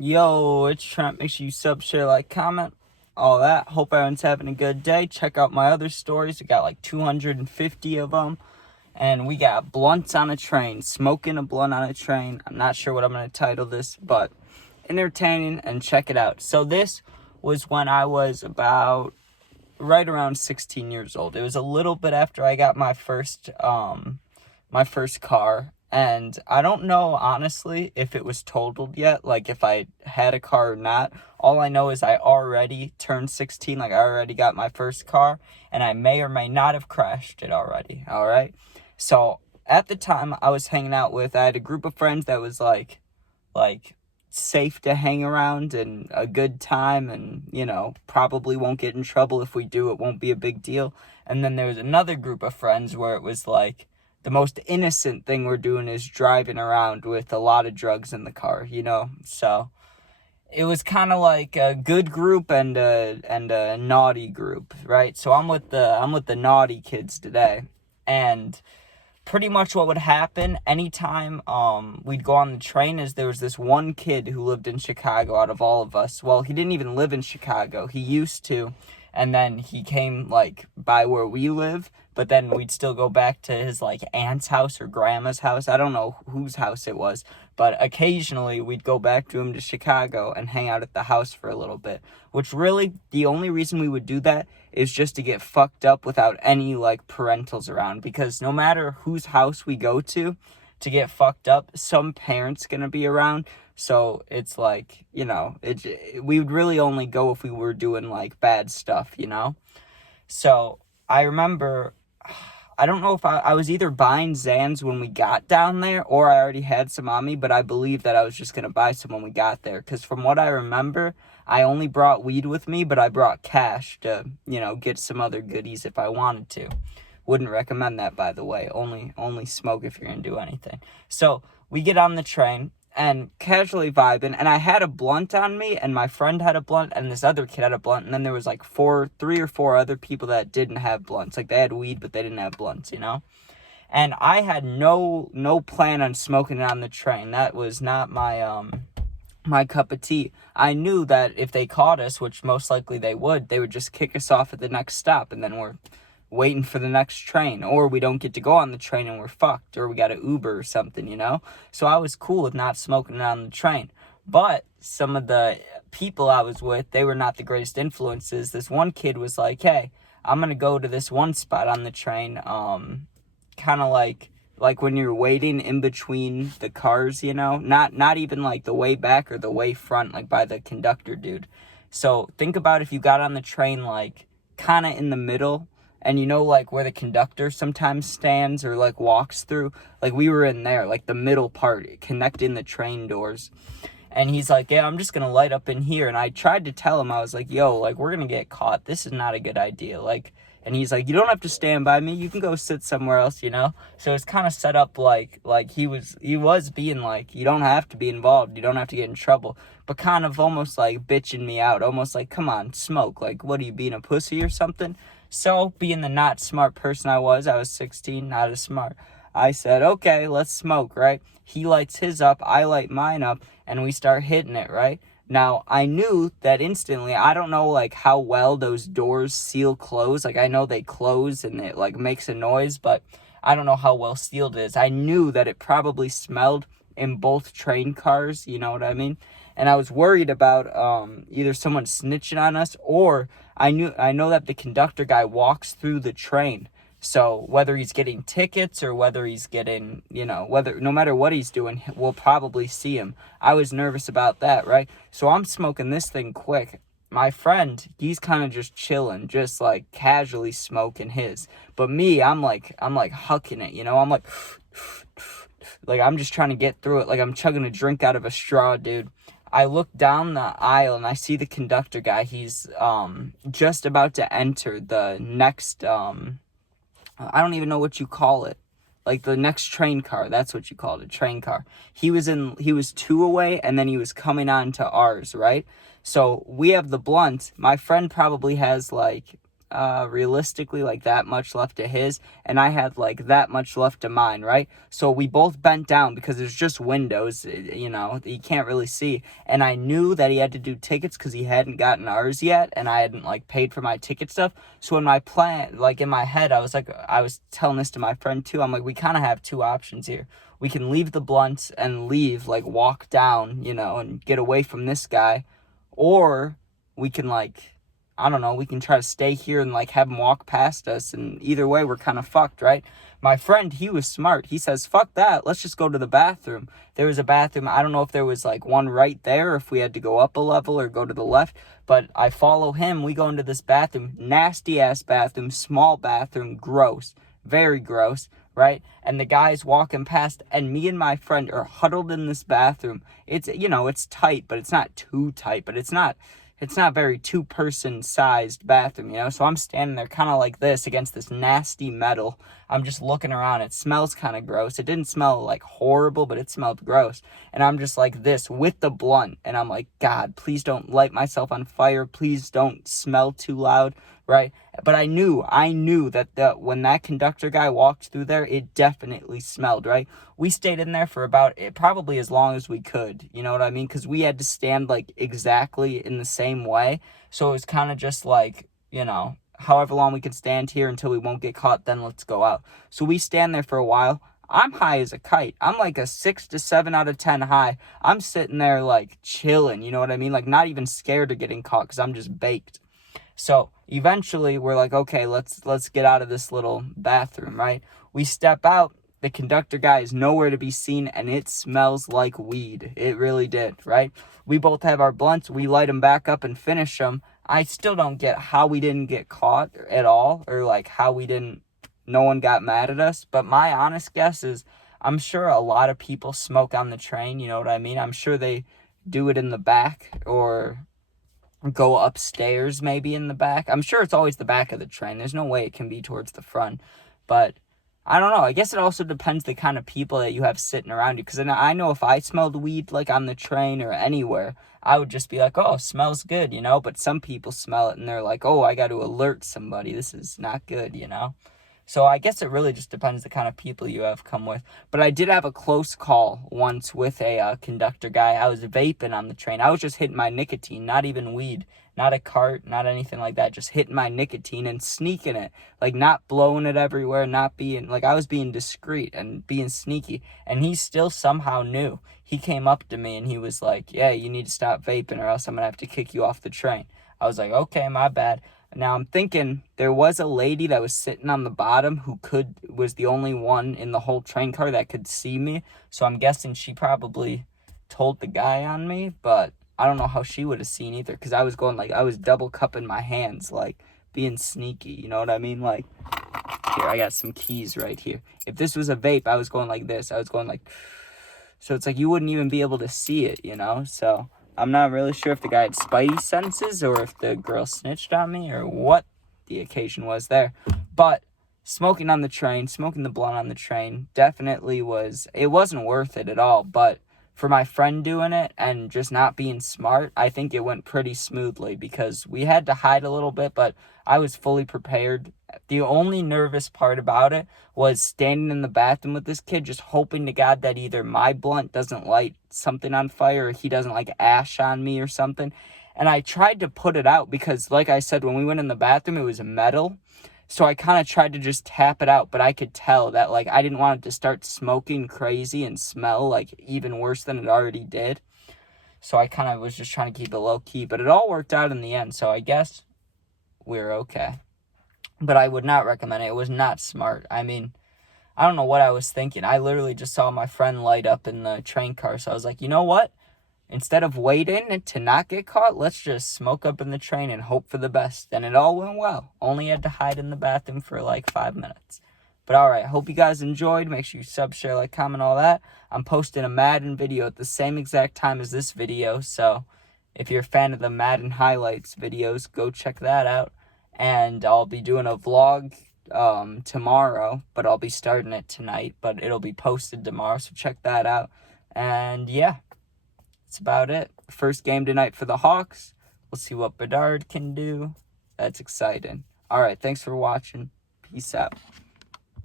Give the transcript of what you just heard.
Yo, it's Trent. Make sure you sub, share, like, comment, all that. Hope everyone's having a good day. Check out my other stories. We got like 250 of them. And we got blunts on a train, smoking a blunt on a train. I'm not sure what I'm going to title this, but entertaining, and check it out. So this was when I was about right around 16 years old. It was a little bit after I got my first car, and I don't know honestly if it was totaled yet, like if I had a car or not. All I know is I already turned 16, like I already got my first car, and I may or may not have crashed it already. All right, so at the time I had a group of friends that was like safe to hang around and a good time, and probably won't get in trouble. If we do, it won't be a big deal. And then there was another group of friends where it was like the most innocent thing we're doing is driving around with a lot of drugs in the car, so it was kind of like a good group and a naughty group, right? So I'm with the naughty kids today. And pretty much what would happen anytime we'd go on the train is there was this one kid who lived in Chicago out of all of us. Well, he didn't even live in Chicago. He used to, and then he came like by where we live, but then we'd still go back to his like aunt's house or grandma's house. I don't know whose house it was, but occasionally we'd go back to Chicago and hang out at the house for a little bit, which really the only reason we would do that is just to get fucked up without any like parentals around, because no matter whose house we go to get fucked up, some parent's gonna be around. So it's like, we would really only go if we were doing like bad stuff, So I remember, I don't know if I was either buying Zans when we got down there or I already had some on me, but I believe that I was just going to buy some when we got there. Because from what I remember, I only brought weed with me, but I brought cash to, get some other goodies if I wanted to. Wouldn't recommend that, by the way. Only smoke if you're going to do anything. So we get on the train and casually vibing, and I had a blunt on me, and my friend had a blunt, and this other kid had a blunt, and then there was like 3 or 4 other people that didn't have blunts. Like they had weed, but they didn't have blunts, And I had no plan on smoking it on the train. That was not my cup of tea. I knew that if they caught us, which most likely they would just kick us off at the next stop, and then we're waiting for the next train, or we don't get to go on the train and we're fucked, or we got to Uber or something, So I was cool with not smoking it on the train. But some of the people I was with, they were not the greatest influences. This one kid was like, hey, I'm going to go to this one spot on the train, kind of like when you're waiting in between the cars, not even like the way back or the way front, like by the conductor dude. So think about if you got on the train, like kind of in the middle, and like where the conductor sometimes stands or like walks through, like we were in there, like the middle part connecting the train doors. And he's like, yeah, I'm just gonna light up in here. And I tried to tell him, I was like, yo, like we're gonna get caught, this is not a good idea. Like, and he's like, you don't have to stand by me, you can go sit somewhere else, So it's kind of set up like he was being like, you don't have to be involved, you don't have to get in trouble, but kind of almost like bitching me out, almost like, come on, smoke, like what are you, being a pussy or something? So being the not smart person I was 16, not as smart, I said, okay, let's smoke, right? He lights his up, I light mine up, and we start hitting it, right? Now, I knew that instantly. I don't know, like, how well those doors seal close. Like, I know they close and it, like, makes a noise, but I don't know how well sealed it is. I knew that it probably smelled in both train cars, you know what I mean? And I was worried about either someone snitching on us, or I know that the conductor guy walks through the train. So whether he's getting tickets or whether he's getting, no matter what he's doing, we'll probably see him. I was nervous about that, right? So I'm smoking this thing quick. My friend, he's kind of just chilling, just like casually smoking his. But me, I'm like hucking it, I'm like I'm just trying to get through it. Like I'm chugging a drink out of a straw, dude. I look down the aisle and I see the conductor guy. He's just about to enter the next I don't even know what you call it. Like the next train car, that's what you call it, a train car. He was 2 away, and then he was coming on to ours, right? So we have the blunt. My friend probably has like realistically like that much left of his, and I had like that much left of mine, right? So we both bent down because there's just windows, you know, you can't really see. And I knew that he had to do tickets because he hadn't gotten ours yet, and I hadn't like paid for my ticket stuff. So in my plan, like in my head, I was telling this to my friend too. I'm like, we kind of have two options here. We can leave the blunts and leave, like walk down, you know, and get away from this guy, or we can like, I don't know, we can try to stay here and like have him walk past us, and either way we're kind of fucked, right? My friend, he was smart. He says, fuck that, let's just go to the bathroom. There was a bathroom. I don't know if there was like one right there, if we had to go up a level or go to the left, but I follow him. We go into this bathroom, nasty ass bathroom, small bathroom, gross, very gross, right? And the guy's walking past, and me and my friend are huddled in this bathroom. It's, you know, it's tight, but it's not too tight, but it's not very two-person sized bathroom, you know? So I'm standing there kind of like this against this nasty metal. I'm just looking around. It smells kind of gross. It didn't smell like horrible, but it smelled gross. And I'm just like this with the blunt. And I'm like, God, please don't light myself on fire. Please don't smell too loud, right? But I knew that when that conductor guy walked through there, it definitely smelled, right? We stayed in there for about probably as long as we could, you know what I mean? Because we had to stand like exactly in the same way. So it was kind of just like, you know, however long we could stand here until we won't get caught, then let's go out. So we stand there for a while. I'm high as a kite. I'm like a 6 to 7 out of 10 high. I'm sitting there like chilling, you know what I mean? Like not even scared of getting caught because I'm just baked. So eventually we're like, okay, let's get out of this little bathroom, right? We step out. The conductor guy is nowhere to be seen, and it smells like weed. It really did, right? We both have our blunts. We light them back up and finish them. I still don't get how we didn't get caught at all, or like how no one got mad at us. But my honest guess is I'm sure a lot of people smoke on the train, you know what I mean? I'm sure they do it in the back or go upstairs maybe in the back. I'm sure it's always the back of the train. There's no way it can be towards the front. But I don't know. I guess it also depends the kind of people that you have sitting around you. Because I know if I smelled weed like on the train or anywhere, I would just be like, oh, smells good, you know? But some people smell it and they're like, oh, I got to alert somebody. This is not good, you know? So I guess it really just depends the kind of people you have come with. But I did have a close call once with a conductor guy. I was vaping on the train. I was just hitting my nicotine, not even weed, not a cart, not anything like that. Just hitting my nicotine and sneaking it. Like not blowing it everywhere, not being, like I was being discreet and being sneaky. And he still somehow knew. He came up to me and he was like, yeah, you need to stop vaping or else I'm going to have to kick you off the train. I was like, okay, my bad. Now I'm thinking there was a lady that was sitting on the bottom who was the only one in the whole train car that could see me. So I'm guessing she probably told the guy on me, but I don't know how she would have seen either. Cause I was going like, I was double cupping my hands, like being sneaky. You know what I mean? Like here, I got some keys right here. If this was a vape, I was going like this. I was going like, so it's like you wouldn't even be able to see it, you know? So I'm not really sure if the guy had spidey senses or if the girl snitched on me or what the occasion was there. But smoking on the train, smoking the blunt on the train definitely it wasn't worth it at all. But for my friend doing it and just not being smart, I think it went pretty smoothly because we had to hide a little bit, but I was fully prepared. The only nervous part about it was standing in the bathroom with this kid, just hoping to God that either my blunt doesn't light something on fire or he doesn't like ash on me or something. And I tried to put it out because, like I said, when we went in the bathroom, it was metal. So I kind of tried to just tap it out, but I could tell that like I didn't want it to start smoking crazy and smell like even worse than it already did. So I kind of was just trying to keep it low key, but it all worked out in the end. So I guess we're okay. But I would not recommend it. It was not smart. I mean, I don't know what I was thinking. I literally just saw my friend light up in the train car. So I was like, you know what? Instead of waiting to not get caught, let's just smoke up in the train and hope for the best. And it all went well. Only had to hide in the bathroom for like 5 minutes. But alright, hope you guys enjoyed. Make sure you sub, share, like, comment, all that. I'm posting a Madden video at the same exact time as this video. So if you're a fan of the Madden highlights videos, go check that out. And I'll be doing a vlog tomorrow, but I'll be starting it tonight. But it'll be posted tomorrow, so check that out. And yeah. That's about it. First game tonight for the Hawks. We'll see what Bedard can do. That's exciting. All right, thanks for watching. Peace out.